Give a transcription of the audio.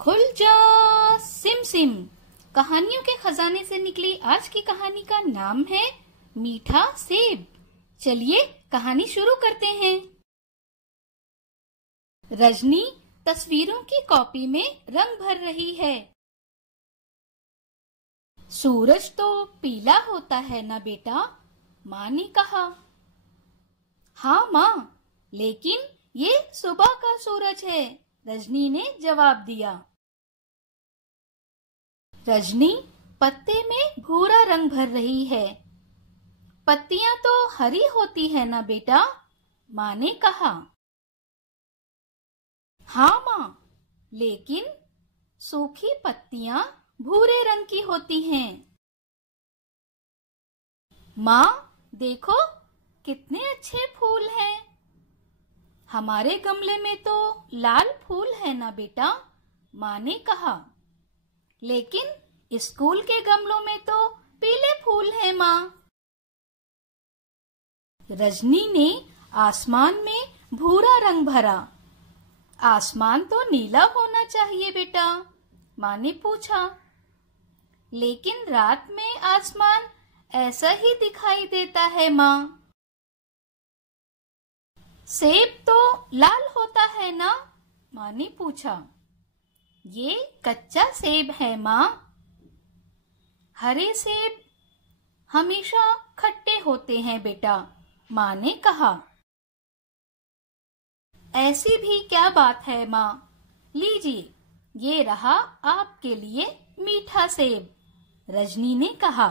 खुल जा SIM SIM. कहानियों के खजाने से निकली आज की कहानी का नाम है मीठा सेब। चलिए कहानी शुरू करते हैं। रजनी तस्वीरों की कॉपी में रंग भर रही है। सूरज तो पीला होता है ना बेटा, माँ ने कहा। हाँ माँ, लेकिन ये सुबह का सूरज है, रजनी ने जवाब दिया। रजनी पत्ते में भूरा रंग भर रही है। पत्तियां तो हरी होती है ना बेटा, माँ ने कहा। हाँ माँ, लेकिन सूखी पत्तियां भूरे रंग की होती हैं। माँ देखो, कितने अच्छे फूल हैं। हमारे गमले में तो लाल फूल है ना बेटा, माँ ने कहा। लेकिन स्कूल के गमलों में तो पीले फूल हैं माँ। रजनी ने आसमान में भूरा रंग भरा। आसमान तो नीला होना चाहिए बेटा, माँ ने पूछा। लेकिन रात में आसमान ऐसा ही दिखाई देता है माँ। सेब तो लाल होता है ना, माँ ने पूछा। ये कच्चा सेब है माँ। हरे सेब हमेशा खट्टे होते हैं बेटा, माँ ने कहा। ऐसी भी क्या बात है माँ, लीजिए ये रहा आपके लिए मीठा सेब, रजनी ने कहा।